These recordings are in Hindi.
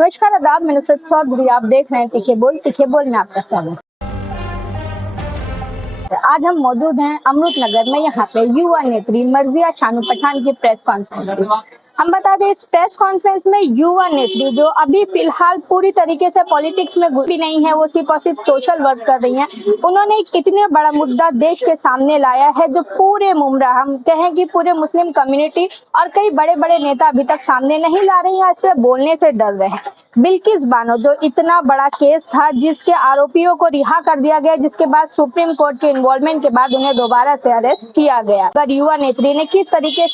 नमस्कार आदाब, मैं नुसरत चौधरी। आप देख रहे हैं तीखे बोल में आपका स्वागत। आज हम मौजूद हैं अमृत नगर में। यहाँ पे युवा नेत्री मर्जिया शानू पठान की प्रेस कॉन्फ्रेंस। हम बता दें, इस प्रेस कॉन्फ्रेंस में युवा नेत्री जो अभी फिलहाल पूरी तरीके से पॉलिटिक्स में घुसी नहीं है, वो सिर्फ और सिर्फ सोशल वर्क कर रही हैं। उन्होंने एक इतने बड़ा मुद्दा देश के सामने लाया है जो पूरे मुमरा, हम कहें कि पूरे मुस्लिम कम्युनिटी और कई बड़े बड़े नेता अभी तक सामने नहीं ला रही हैं, इससे बोलने से डर रहे हैं। बिल्किस बानो जो इतना बड़ा केस था, जिसके आरोपियों को रिहा कर दिया गया, जिसके बाद सुप्रीम कोर्ट के इन्वॉल्वमेंट के बाद उन्हें दोबारा से अरेस्ट किया गया। अगर युवा नेत्री ने किस तरीके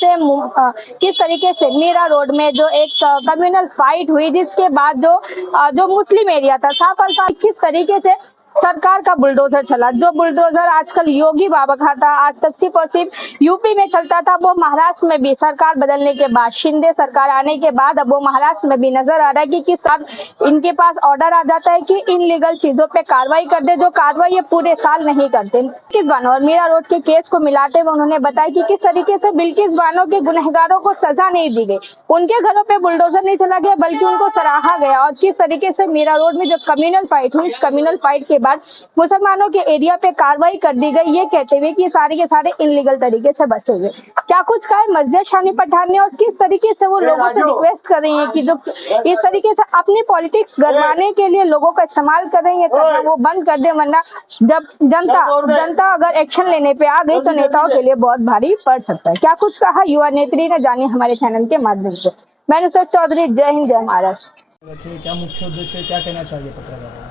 से मीरा रोड में जो एक कम्युनल फाइट हुई, जिसके बाद जो मुस्लिम एरिया था, साफ और साफ किस तरीके से सरकार का बुलडोजर चला। जो बुलडोजर आजकल योगी बाबा का था, आज तक सिर्फ और सिर्फ यूपी में चलता था, वो महाराष्ट्र में भी सरकार बदलने के बाद, शिंदे सरकार आने के बाद अब वो महाराष्ट्र में भी नजर आ रहा है कि किस तरह इनके पास ऑर्डर आ जाता है कि इनलीगल चीजों पे कार्रवाई कर दे, जो कार्रवाई ये पूरे साल नहीं करते। बिल्किस बानो और मीरा रोड के केस को मिलाते हुए उन्होंने बताया कि किस तरीके से बिल्किस बानो के गुनहगारों को सजा नहीं दी गई, उनके घरों पे बुलडोजर नहीं चला गया, बल्कि उनको सराहा गया। और किस तरीके से मीरा रोड में जो कम्युनल फाइट हुई, इस कम्युनल फाइट के बाद मुसलमानों के एरिया पे कार्रवाई कर दी गई, ये कहते हुए कि सारे के सारे इनलीगल तरीके से बचे हुए। क्या कुछ कहा है मर्जिया शानू पठान ने, और किस तरीके से वो लोगों से रिक्वेस्ट कर रही है कि जो इस तरीके से अपनी पॉलिटिक्स गरमाने के लिए लोगों का इस्तेमाल कर रही है, वो बंद कर दे, वरना जब जनता अगर एक्शन लेने पे आ गई तो नेताओं के लिए बहुत भारी पड़ सकता है। क्या कुछ कहा युवा नेत्री ने, जानिए हमारे चैनल के माध्यम से। मैं नुसरत चौधरी, जय हिंद, जय महाराष्ट्र। क्या मुख्य उद्देश्य, क्या कहना चाहिए पत्रकारों?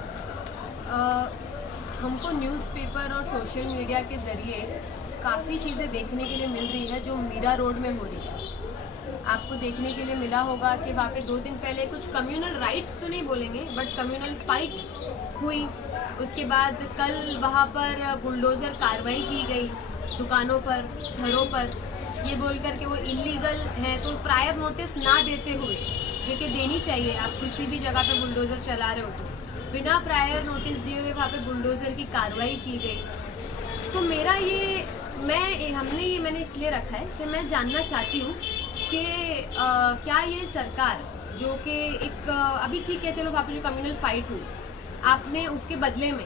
हमको न्यूज़पेपर और सोशल मीडिया के ज़रिए काफ़ी चीज़ें देखने के लिए मिल रही है जो मीरा रोड में हो रही है। आपको देखने के लिए मिला होगा कि वहाँ पे 2 दिन पहले कुछ कम्युनल राइट्स तो नहीं बोलेंगे, बट कम्युनल फाइट हुई। उसके बाद कल वहाँ पर बुलडोज़र कार्रवाई की गई दुकानों पर, घरों पर, ये बोल कर के वो इलीगल है। तो प्रायर नोटिस ना देते हुए, जो कि देनी चाहिए, आप किसी भी जगह पे बुलडोज़र चला रहे हो तो बिना प्रायर नोटिस दिए हुए वहाँ पे बुलडोज़र की कार्रवाई की गई। तो मेरा मैंने इसलिए रखा है कि मैं जानना चाहती हूँ कि क्या ये सरकार, जो कि एक अभी ठीक है, चलो वहाँ पे जो कम्युनल फाइट हुई, आपने उसके बदले में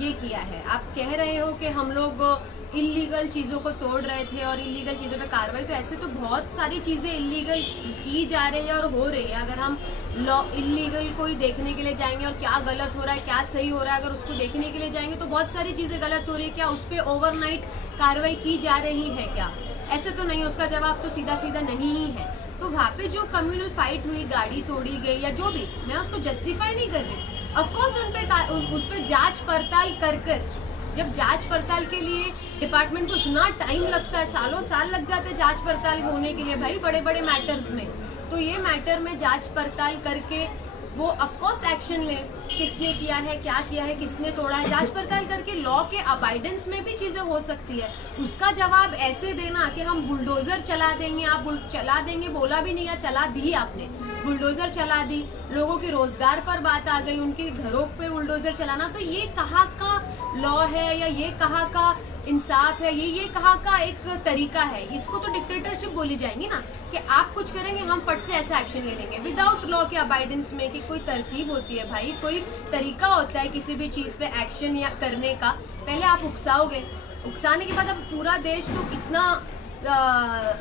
ये किया है। आप कह रहे हो कि हम लोग इलीगल चीज़ों को तोड़ रहे थे और इलीगल चीज़ों पे कार्रवाई, तो ऐसे तो बहुत सारी चीज़ें इलीगल की जा रही है और हो रही है। अगर हम लॉ इलीगल को ही देखने के लिए जाएंगे और क्या गलत हो रहा है, क्या सही हो रहा है, अगर उसको देखने के लिए जाएंगे तो बहुत सारी चीज़ें गलत हो रही है। क्या उस पर ओवरनाइट कार्रवाई की जा रही है? क्या ऐसे तो नहीं? उसका जवाब तो सीधा सीधा नहीं ही है। तो वहाँ पे जो कम्युनल फाइट हुई, गाड़ी तोड़ी गई या जो भी, मैं उसको जस्टिफाई नहीं कर रही। ऑफकोर्स उस पर जाँच पड़ताल कर जब जांच पड़ताल के लिए डिपार्टमेंट को इतना टाइम लगता है, सालों साल लग जाते हैं जांच पड़ताल होने के लिए भाई, बड़े बड़े मैटर्स में, तो ये मैटर में जांच पड़ताल करके वो ऑफकोर्स एक्शन ले, किसने किया है, क्या किया है, किसने तोड़ा है, जांच पड़ताल करके लॉ के अबाइडेंस में भी चीज़ें हो सकती है। उसका जवाब ऐसे देना कि हम बुलडोज़र चला देंगे, आप चला देंगे बोला भी नहीं, या चला दी आपने, बुलडोज़र चला दी, लोगों के रोजगार पर बात आ गई, उनके घरों पे बुलडोज़र चलाना, तो ये कहाँ का लॉ है या ये कहाँ का इंसाफ है? ये कहाँ का एक तरीका है? इसको तो डिक्टेटरशिप बोली जाएंगी ना, कि आप कुछ करेंगे हम फट से ऐसा एक्शन ले लेंगे विदाउट लॉ के अबाइडेंस में। कि कोई तरतीब होती है भाई, कोई तरीका होता है किसी भी चीज़ पे एक्शन या करने का। पहले आप उकसाओगे, उकसाने के बाद अब पूरा देश तो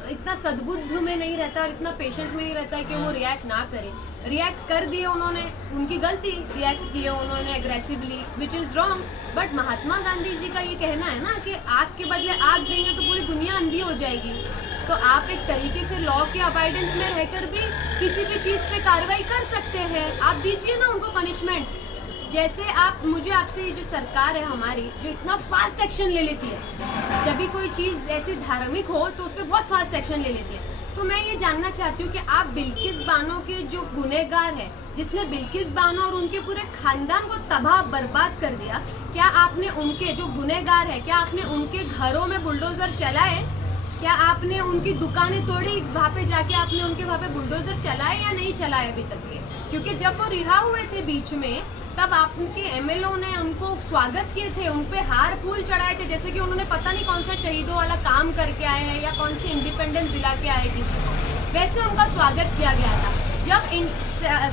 इतना सद्बुद्ध में नहीं रहता और इतना पेशेंस में नहीं रहता है कि वो रिएक्ट ना करे। रिएक्ट कर दिए उन्होंने, उनकी गलती, रिएक्ट किए उन्होंने aggressively, which is wrong. But Mahatma Gandhi ji का ये कहना है ना कि आग के बदले आग देंगे तो पूरी दुनिया अंधी हो जाएगी। तो आप एक तरीके से लॉ के अबाइडेंस में रहकर भी किसी भी चीज़ पे कार्रवाई कर सकते हैं। आप दीजिए ना उनको पनिशमेंट। जैसे मुझे आपसे ये जो सरकार है हमारी, जो इतना फास्ट एक्शन ले लेती है, जब भी कोई चीज़ ऐसी धार्मिक हो तो उस पर बहुत फास्ट एक्शन ले लेती है। तो मैं ये जानना चाहती हूँ कि आप बिल्किस बानो के जो गुनहगार है, जिसने बिल्किस बानो और उनके पूरे खानदान को तबाह बर्बाद कर दिया, क्या आपने उनके जो गुनहगार है, क्या आपने उनके घरों में बुलडोज़र चलाए? क्या आपने उनकी दुकानें तोड़ी? वहाँ पे जाके आपने उनके वहाँ पे बुलडोज़र चलाए या नहीं चलाए अभी तक के? क्योंकि जब वो रिहा हुए थे बीच में, तब आपके एमएलओ ने उनको स्वागत किए थे, उन पे हार फूल चढ़ाए थे, जैसे कि उन्होंने पता नहीं कौन सा शहीदों वाला काम करके आए हैं या कौन सी इंडिपेंडेंस दिला के आए किसी को, वैसे उनका स्वागत किया गया था। जब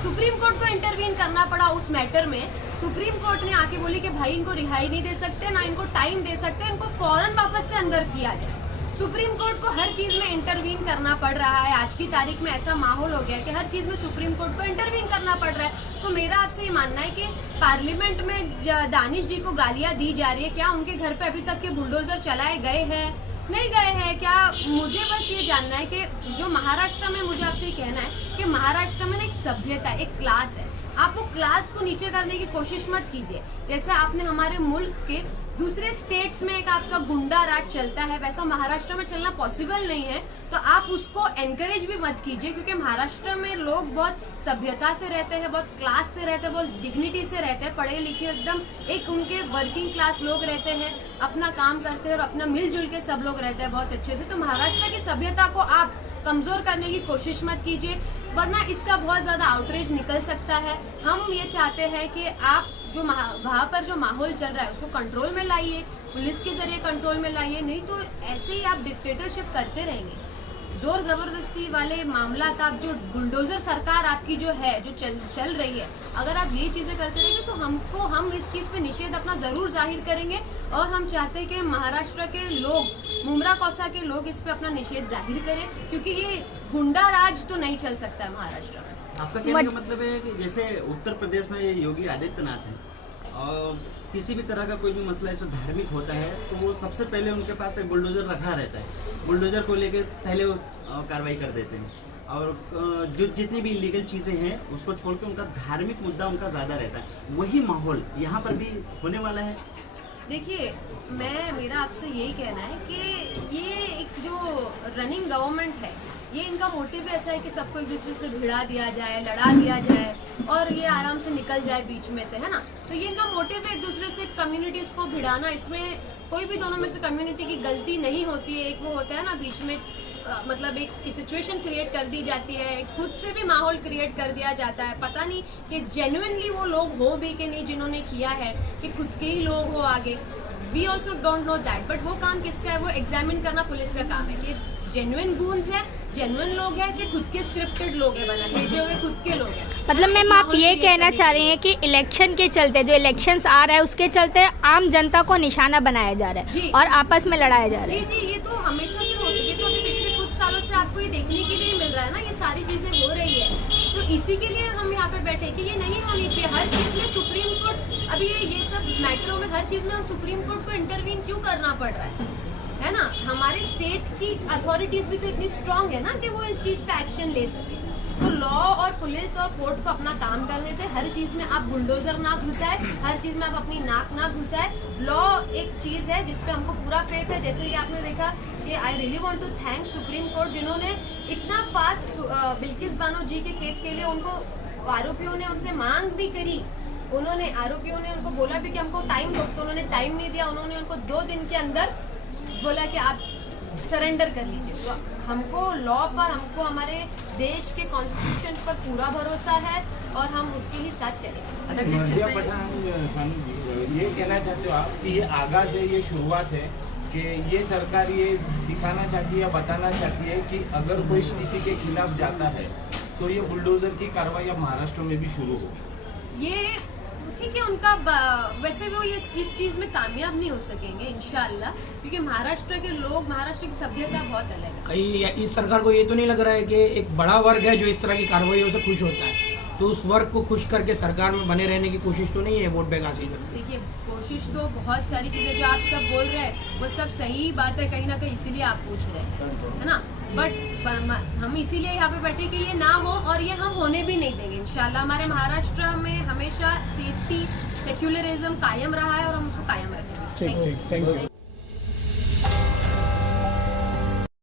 सुप्रीम कोर्ट को इंटरवीन करना पड़ा उस मैटर में, सुप्रीम कोर्ट ने आके बोली कि भाई इनको रिहाई नहीं दे सकते, ना इनको टाइम दे सकते, इनको फौरन वापस से अंदर किया जाए। सुप्रीम कोर्ट को हर चीज में इंटरवीन करना पड़ रहा है। आज की तारीख में ऐसा माहौल हो गया है कि हर चीज में सुप्रीम कोर्ट को इंटरवीन करना पड़ रहा है। तो मेरा आपसे ये मानना है कि पार्लियामेंट में दानिश जी को गालियां दी जा रही है, क्या उनके घर पे अभी तक के बुलडोजर चलाए गए हैं, नहीं गए हैं क्या? मुझे बस ये जानना है कि जो महाराष्ट्र में, मुझे आपसे ये कहना है कि महाराष्ट्र में ना एक सभ्यता, एक क्लास है। आप वो क्लास को नीचे करने की कोशिश मत कीजिए। जैसे आपने हमारे मुल्क के दूसरे स्टेट्स में एक आपका गुंडा राज चलता है, वैसा महाराष्ट्र में चलना पॉसिबल नहीं है। तो आप उसको एनकरेज भी मत कीजिए, क्योंकि महाराष्ट्र में लोग बहुत सभ्यता से रहते हैं, बहुत क्लास से रहते हैं, बहुत डिग्निटी से रहते हैं, पढ़े लिखे एकदम एक उनके वर्किंग क्लास लोग रहते हैं, अपना काम करते हैं और अपना मिलजुल के सब लोग रहते हैं बहुत अच्छे से। तो महाराष्ट्र की सभ्यता को आप कमजोर करने की कोशिश मत कीजिए, वरना इसका बहुत ज्यादा आउटरीच निकल सकता है। हम ये चाहते हैं कि आप जो वहाँ पर जो माहौल चल रहा है उसको कंट्रोल में लाइए, पुलिस के जरिए कंट्रोल में लाइए, नहीं तो ऐसे ही आप डिक्टेटरशिप करते रहेंगे। जोर जबरदस्ती वाले मामला था, जो बुलडोजर सरकार आपकी जो है, जो चल रही है, अगर आप ये चीजें करते रहेंगे तो हम इस चीज पे निषेध अपना जरूर जाहिर करेंगे। और हम चाहते हैं कि महाराष्ट्र के लोग, मुमरा कौसा के लोग इस पे अपना निषेध जाहिर करें, क्योंकि ये गुंडा राज तो नहीं चल सकता है महाराष्ट्र में। आपका कहने का मतलब है कि जैसे उत्तर प्रदेश में योगी आदित्यनाथ है और किसी भी तरह का कोई भी मसला ऐसा धार्मिक होता है तो वो सबसे पहले उनके पास एक बुलडोजर रखा रहता है, बुलडोजर को लेके पहले वो कार्रवाई कर देते हैं, और जो जितनी भी इलीगल चीज़ें हैं उसको छोड़ के उनका धार्मिक मुद्दा उनका ज़्यादा रहता है। वही माहौल यहाँ पर भी होने वाला है। देखिए, मेरा आपसे यही कहना है कि ये एक जो रनिंग गवर्नमेंट है, ये इनका मोटिव ऐसा है कि सबको एक दूसरे से भिड़ा दिया जाए, लड़ा दिया जाए और ये आराम से निकल जाए बीच में से, है ना। तो ये इनका मोटिव है एक दूसरे से कम्युनिटीज को भिड़ाना। इसमें कोई भी दोनों में से कम्युनिटी की गलती नहीं होती है। एक वो होता है ना बीच में मतलब एक सिचुएशन क्रिएट कर दी जाती है, खुद से भी माहौल क्रिएट कर दिया जाता है। पता नहीं कि जेन्युइनली वो लोग हो भी कि नहीं जिन्होंने किया है, कि खुद के ही लोग हो आगे। We also don't know that, but वो काम किसका है, वो एग्जामिन करना पुलिस का काम है कि जेन्युइन गूंस है, जेन्युइन लोग हैं कि खुद के स्क्रिप्टेड लोग हैं, बना भेजे हुए खुद के लोग हैं। मतलब मैम आप ये कहना चाह रही हैं कि इलेक्शन के चलते, जो इलेक्शंस आ रहा है उसके चलते आम जनता को निशाना बनाया जा रहा है और आपस में लड़ाया जा रहा है। जी, ये तो हमेशा से होती है, ये तो अभी पिछले कुछ सालों से आपको ये देखने के लिए मिल रहा है ना, ये सारी चीजें हो रही है। तो इसी के लिए हम यहाँ पे बैठे कि ये नहीं होनी चाहिए। हर चीज में सुप्रीम कोर्ट, अभी ये सब मैटरों में हर चीज में हम सुप्रीम कोर्ट को इंटरवीन क्यों करना पड़ रहा है ना। हमारे स्टेट की अथॉरिटीज भी तो इतनी स्ट्रांग है ना कि वो इस चीज पे एक्शन ले सके। तो लॉ और पुलिस और कोर्ट को अपना काम करने थे। हर चीज में आप बुलडोजर ना घुसाए, हर चीज में आप अपनी नाक ना घुसाए। लॉ एक चीज है जिसपे हमको पूरा फेथ है। जैसे कि आपने देखा कि I really want to thank Supreme Court, जिन्होंने इतना फास्ट बिल्किस बानो जी के केस के लिए उनको आरोपियों ने उनसे मांग भी करी, आरोपियों ने उनको बोला भी कि हमको टाइम दो, तो उन्होंने टाइम नहीं दिया। उन्होंने उनको 2 दिन के अंदर बोला कि आप सरेंडर कर लीजिए। तो हमको लॉ पर, हमको हमारे देश के कॉन्स्टिट्यूशन पर पूरा भरोसा है और हम उसके ही साथ चलेंगे। मर्जिया पठान ये कहना चाहते हो आप कि ये आगाज है, ये शुरुआत है कि ये सरकार ये दिखाना चाहती है, बताना चाहती है कि अगर कोई किसी के खिलाफ जाता है तो ये बुलडोजर की कार्रवाई अब महाराष्ट्र में भी शुरू हो। ये ठीक है, उनका वैसे वो ये इस चीज में कामयाब नहीं हो सकेंगे इंशाल्लाह, क्योंकि महाराष्ट्र के लोग, महाराष्ट्र की सभ्यता बहुत अलग है। कहीं इस सरकार को ये तो नहीं लग रहा है कि एक बड़ा वर्ग है जो इस तरह की कार्रवाइयों से खुश होता है, तो उस वर्ग को खुश करके सरकार में बने रहने की कोशिश तो नहीं है वोट बैंक हासिल करने? देखिए, कोशिश तो बहुत सारी चीजें जो आप सब बोल रहे हैं वो सब सही बात है कहीं ना कहीं, इसीलिए आप पूछ रहे हैं, है ना। बट हम इसीलिए यहाँ पे बैठे कि ये ना हो और ये हम होने भी नहीं देंगे इंशाल्लाह। हमारे महाराष्ट्र में हमेशा सेफ्टी, सेक्युलरिज्म कायम रहा है और हम उसको कायम रखेंगे। ठीक, थैंक यू।